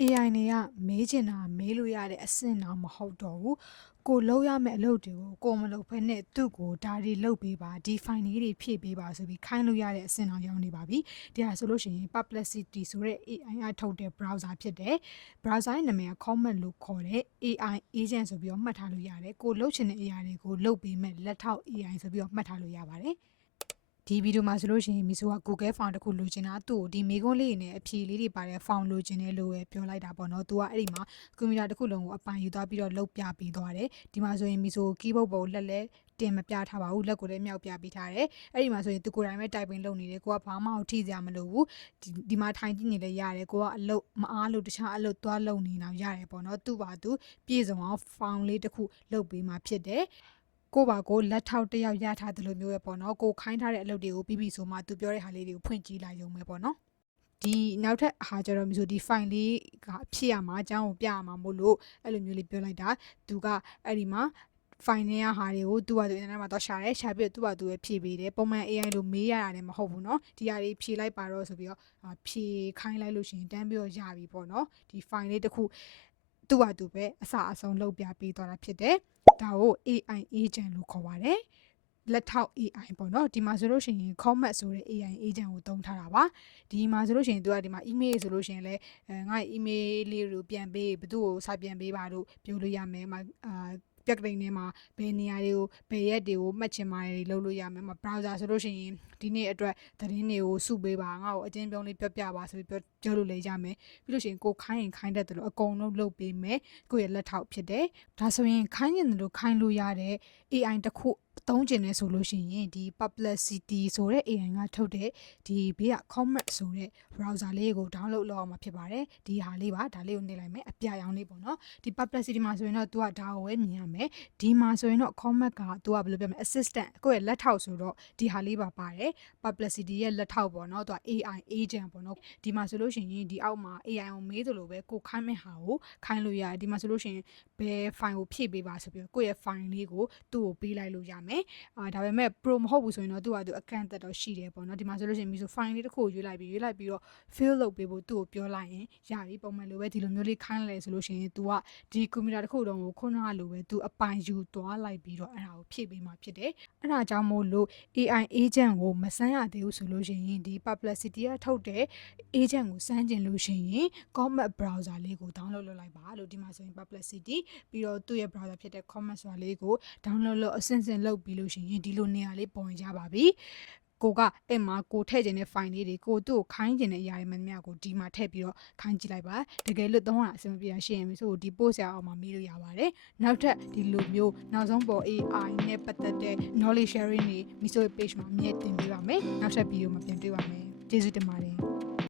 AI တွေကမေးချင်တာမေးလို့ရတဲ့အဆင့်တော့မဟုတ်တော့ဘူးကိုလောက်ရမယ့်အလုပ်တွေကိုကိုမလုပ်ဘဲနဲ့သူ့ကိုဒါတွေလုပ်ပေးပါဒီ file လေးတွေဖြည့်ပေးပါဆိုပြီးခိုင်းလို့ရတဲ့အဆင့်တော့ရောက်နေပါပြီဒီဟာဆိုလို့ရှိရင် Perplexity ဆိုတဲ့ AI ကထုတ်တဲ့ browser ဖြစ်တယ် browser ရဲ့နာမည်က Comet လို့ခေါ်တဲ့ AI agent ဆိုပြီးတော့မှတ်ထားလို့ရတယ်ကိုလုပ်ချင်တဲ့အရာတွေကိုလုပ်ပေးမဲ့လက်ထောက် AI ဆိုပြီးတော့မှတ်ထားလို့ရပါတယ်ဒီဗီဒီယိုမှာဆိုလို့ရှိရင်မီဆိုက Google Form တစ်ခုလိုချင်တာသူ့ကိုဒီမေခွန်းလေးနဲ့အဖြေလေးတွေပါတဲ့ Form လိုချင်တယ်လို့ပဲပြောလိုက်တာပေါ့နော်သူကအဲ့ဒီမှာကွန်ပျူတာတစ်ခုလုံးကိုအပိုင်ယူသွားပြီးတော့လုပ်ပြပေးသွားတယ်ဒီမှာဆိုရင်မီဆို keyboard ပေါ်လက်လဲတင်မပြထားပါဘူးလက်ကိုလည်းမြောက်ပြပေးထားတယ်အဲ့ဒီမှာဆိုရင်သူကိုယ်တိုင်ပဲ typing လုပ်နေတယ်ကိုကဘာမှထိစရာမလိုဘူးဒီမှာထိုင်ကြည့်နေလဲရတယ်ကိုကအလုပ်မအားလို့တခြားအလုပ်သွားလုပ်နေတော့ရတယ်ပေါ့နော်သူ့ပါသူပြေဆုံးအောင် Form လေးတစ်ခုလုပ်ပေးမှဖြစ်တယ်ကိုပါကိုလက်ထောက်တယောက်ရထားတယ်လို့မျိုးပဲပေါ့နော်ကိုခိုင်းထားတဲ့အလုပ်တွေကိုပြီးပြီဆိုမှသူပြောတဲ့ဟာလေးတွေကိုဖွင့်ကြည့်လိုက်ရုံပဲပေါ့နော်ဒီနောက်ထပ်ဟာကြတော့မျိုးဒီ file လေးကဖြစ်ရမှာအကြောင်းကိုပြရမှာမို့လို့အဲ့လိုမျိုးလေးပြောလိုက်တာသူကအဲ့ဒီမှာ file နဲ့ဟာတွေကိုသူ့ဘာသူ internet မှာတော့ရှာတယ်ရှာပြီးတော့သူ့ဘာသူပဲဖြည့်ပေးတယ်ပုံမှန် AI လို့မေးရတာလည်းမဟုတ်ဘူးเนาะဒီဟာတွေဖြည့်လိုက်ပါတော့ဆိုပြီးတော့ဖြည့်ခိုင်းလိုက်လို့ရှိရင်တန်းပြီးတော့ရပြီပေါ့เนาะဒီ file လေးတစ်ခုသူ့ဘာသူပဲအစအဆုံးလုပ်ပြပေးသွားတာဖြစ်တယ်ဒါကို AI agent လို့ခေါ်ပါတယ်လက်ထောက် AI ပေါ့နော်ဒီမှာဆိုလို့ရှိရင် Comet ဆိုတဲ့ AI agent ကိုသုံးထားတာပါဒီမှာဆိုလို့ရှိရင်သူကဒီမှာ email ဆိုလို့ရှိရင်လည်းငါ့ email လေးကိုပြန်ပေးဘသူ့ကိုစာပြန်ပေးပါလို့ပြောလို့ရမယ်ပြက်ကလေးထဲမှာဘယ်နေရာတွေကိုဘယ်ရက်တွေကိုမှတ်ချင်ပါတယ်လုပ်လို့ရမယ်browser ဆိုလို့ရှိရင်ဒီနေ့အတွက်သတင်းတွေကိုစုပေးပါငါ့ကိုအချင်းပြုံးလေးပြောပြပါဆိုပြီးပြောလို့လည်းရမယ်ပြီးလို့ရှိရင်ကိုခိုင်းရင်ခိုင်းတတ်တယ်လို့အကုန်လုံးလုပ်ပေးမယ်ကိုရဲ့လက်ထောက်ဖြစ်တယ်ဒါဆိုရင်ခိုင်းရင်လို့ခိုင်းလို့ရတဲ့ AI တစ်ခုသုံးကျင်နေဆိုလို့ရှိရင်ဒီ Perplexity ဆိုတဲ့ AI ကထုတ်တဲ့ဒီဘေးက Comet ဆိုတဲ့ browser လေးကို download လုပ်အောင်မှာဖြစ်ပါတယ်ဒီဟာလေးပါဒါလေးကိုနှိပ်လိုက်မယ်အပြရောင်လေးပေါ့နော်ဒီ Perplexity မှာဆိုရင်တော့ तू ကဒါကိုပဲမြင်ရမယ်ဒီမှာဆိုရင်တော့ Comet က तू ကဘယ်လိုပြောမလဲ assistant ကိုယ့်ရဲ့လက်ထောက်ဆိုတော့ဒီဟာလေးပါပါတယ် Perplexity ရဲ့လက်ထောက်ပေါ့နော် तू က AI agent ပေါ့နော်ဒီမှာဆိုလို့ရှိရင်ဒီအောက်မှာ AI ကိုမေးသလိုပဲကိုခိုင်းမဲ့ဟာကိုခိုင်းလို့ရတယ်ဒီမှာဆိုလို့ရှိရင်ဘယ် file ကိုဖြည့်ပေးပါဆိုပြီးတော့ကိုယ့်ရဲ့ file လေးကိုသူ့ကိုပေးလိုက်လို့ရမယ်ဒါပေမဲ့ pro မဟုတ်ဘူးဆိုရင်တော့သူ့ဟာသူအခန့်အသတ်တော့ရှိတယ်ပေါ့နော်ဒီမှာဆိုလို့ရှိရင်မီဆို file လေးတစ်ခုကိုရွေးလိုက်ပြီးတော့ fill လုပ်ပေးဖို့သူ့ကိုပြောလိုက်ရင်ရပြီပုံမှန်လိုပဲဒီလိုမျိုးလေးခိုင်းလိုက်ဆိုလို့ရှိရင် तू ကဒီကွန်ပျူတာတစ်ခုလုံးကိုခုနကလိုပဲ तू အပိုင်ယူသွားလိုက်ပြီးတော့အဲ့ဒါကိုဖြည့်ပေးမှဖြစ်တယ်အဲ့ဒါကြောင့်မို့လို့ AI agent ကိုမစမ်းရသေးဘူးဆိုလို့ရှိရင်ဒီ Perplexity ကထုတ်တဲ့ agent ကိုစမ်းကျင်လို့ရှိရင် Comet browser လေးကို download လုပ်လိုက်ပါလို့ဒီမှာဆိုရင် Perplexity ပြီးတော့သူ့ရဲ့ browser ဖြစ်တဲ့ Comet ဆိုတာလေးကို download လုပ်အဆင့်ဆင့်လုပ်ပြီးလို့ရှိရင်ဒီလိုနေရာလေးပေါ်ကြပါပြီကိုကအဲ့မှာကိုထည့်ခြင်းတဲ့ file လေးတွေကိုသူ့ကိုခိုင်းခြင်းတဲ့အရာတွေမှန်သမျှကိုဒီမှာထည့်ပြီးတော့ခိုင်းကြည့်လိုက်ပါတကယ်လို့သုံးရအဆင်မပြေတာရှိရင်ဆိုဒီ post ရအောင်မှာမေးလို့ရပါတယ်နောက်ထပ်ဒီလိုမျိုးနောက်ဆုံးပေါ် AI နဲ့ပတ်သက်တဲ့ knowledge sharing တွေ Miso page မှာအမြဲတင်ပေးပါမယ်နောက်ထပ်ဗီဒီယိုမှာပြန်တွေ့ပါမယ်ကျေးဇူးတင်ပါတယ်